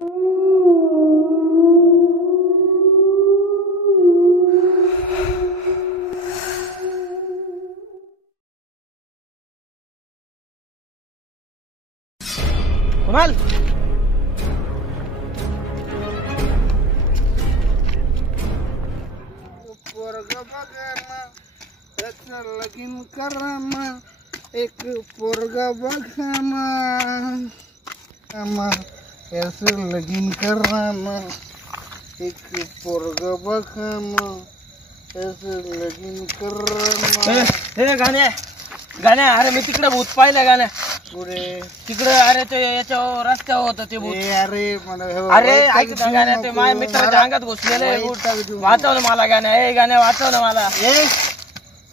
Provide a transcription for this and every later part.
कुणाल पोरग बघाना त्याचं लगीन कराना एक पोरग बघाना त्याचं लगीन कराना एक पोरग बघाना त्याचं लगीन कराना. हे गाण्या गाण्या अरे मी तिकडे भूत पाहिलं गाण्या पुढे तिकडे. अरे ते याच्यावर रस्त्यावर होतं ते भूत. अरे अरे ऐक ना गाण्या ते माझ्या मित्राच्या अंगात घुसलेले वाचव ना मला गाण्या. हे गाण्या वाचव ना मला.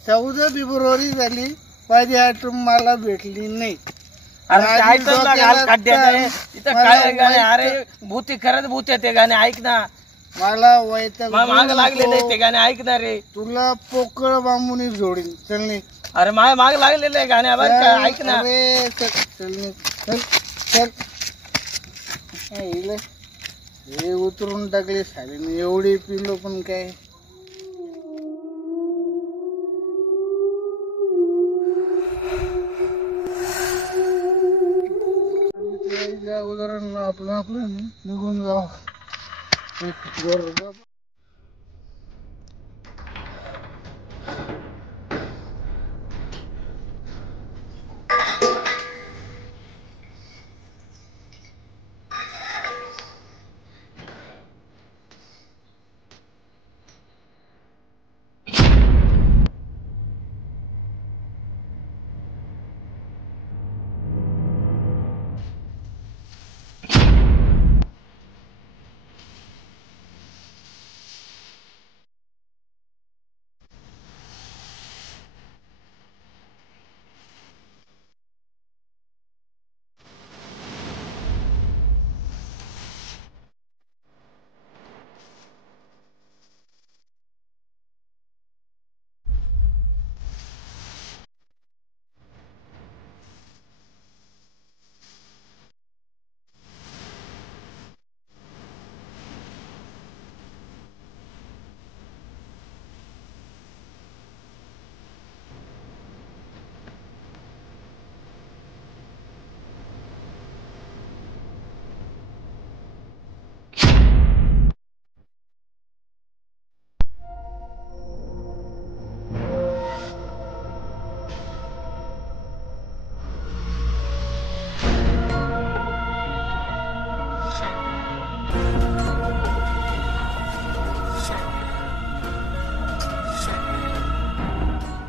14 फेब्रुवारी झाली माझी आठवण मला भेटली नाही. अरे तिथं काय गाणे. अरे भूती खरंच भूत आहे ते गाणे. ऐक ना मला वैताग माग लागलेले ते गाणे. ऐक ना रे तुला पोकळ बांबून जोडील चल. अरे माय माग लागलेले गाण्या बरं का. ऐक ना हे उतरून टाकले साडीने एवढी पिलो पण काय. उदाहरण आपलं आपलं निघून जाऊ.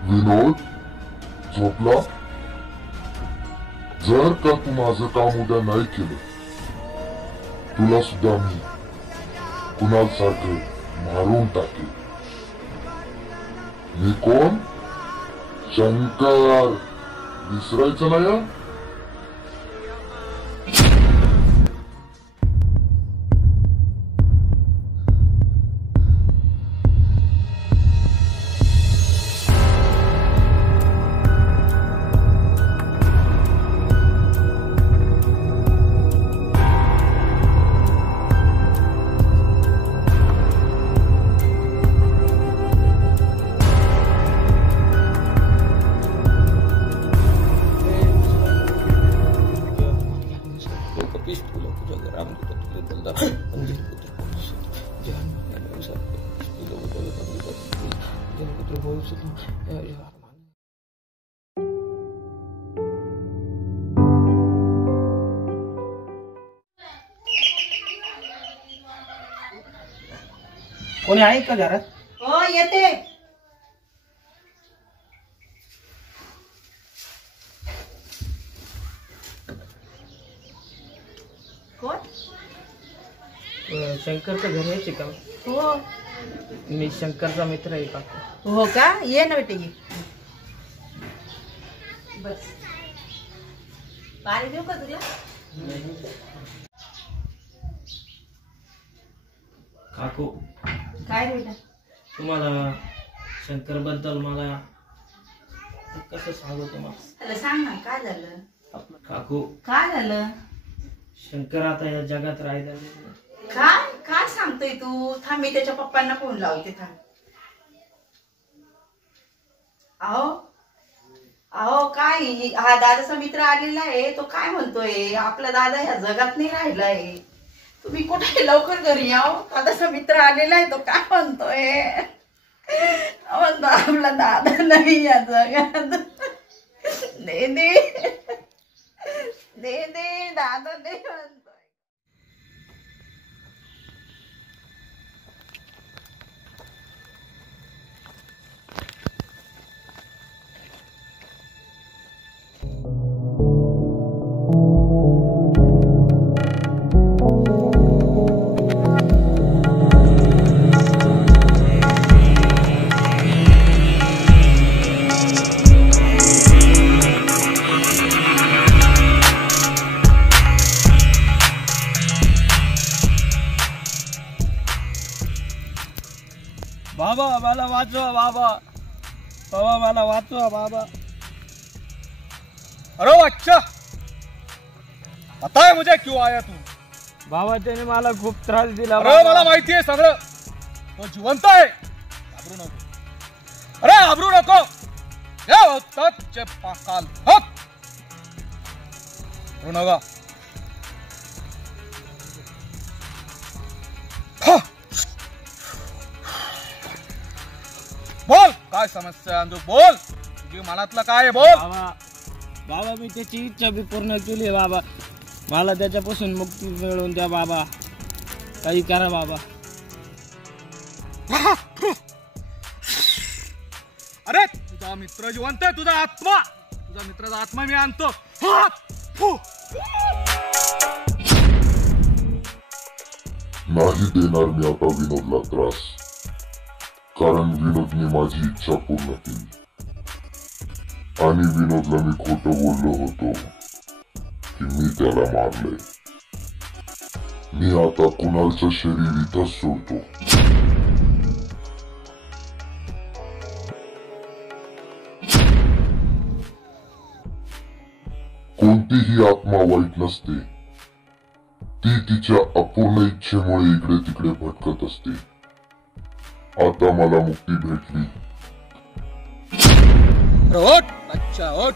विनोद झोपला. जर का तू माझं काम उद्या नाही केलं तुला सुद्धा मी कुणाल सारखं मारून टाकेल. मी कोण? शंकर. विसरायचं नाही. कोणी आहे का घरात? हो येते. कोण? शंकरचं घर यायचे का? हो मी शंकरचा मित्र आहे का? हो का? ये ना बेटे ये. बस पाणी देऊ का तुला? काकू काय रे बेटा? तुम्हाला शंकर बद्दल मला कसं सांगू तुम्हाला? त्याला सांग ना काय झालं. काकू काय झालं? शंकर आता या जगात राहिला नाही. काय काय सांगतोय तू? थांब, मी त्याच्या पप्पांना फोन लावते. थांब. अहो अहो, काय हा दादाचा मित्र आलेला आहे, तो काय म्हणतोय आपला दादा ह्या जगात नाही राहिलाय. तुम्ही कुठे लवकर घरी याव, दादाचा मित्र आलेला आहे. तो काय म्हणतोय? म्हणतो आपला दादा नाही या जगात. दे दे दे दे दादा दे म्हणतोय. बाबा मला वाचवा बाबा, बाबा मला वाचवा बाबा. अरे अच्छा, पता है मुझे क्यों आया तू? बाबा त्याने मला खूप त्रास दिला. अरे मला माहिती आहे सगळं. तो जिवंत आहे. घाबरू नको. अरे घाबरू नको. या होतात चे पाकाल हक. घाबरू नका. बोल काय समस्या आहे? बोल, तुझी मनातलं काय आहे? बोल. बाबा बाबा मी त्याची इच्छा बी पूर्ण केली बाबा. मला त्याच्यापासून मुक्ती मिळवून द्या बाबा. काही करा बाबा. अरे तुझा मित्र जिवंत आहे. तुझा मित्राचा आत्मा मी आणतो. नाही देणार मी आता विनोदला त्रास, कारण विनोदने माझी इच्छा पूर्ण केली आणि विनोदला मी खोटं बोललो होतो की मी त्याला मारलंय. मी आता कुणालचं शरीर इथंच सोडतो. कोणतीही आत्मा वाईट नसते. ती तिच्या अपूर्ण इच्छेमुळे इकडे तिकडे भटकत असते. आता मला मुक्ती भेटली. अच्छा ओट.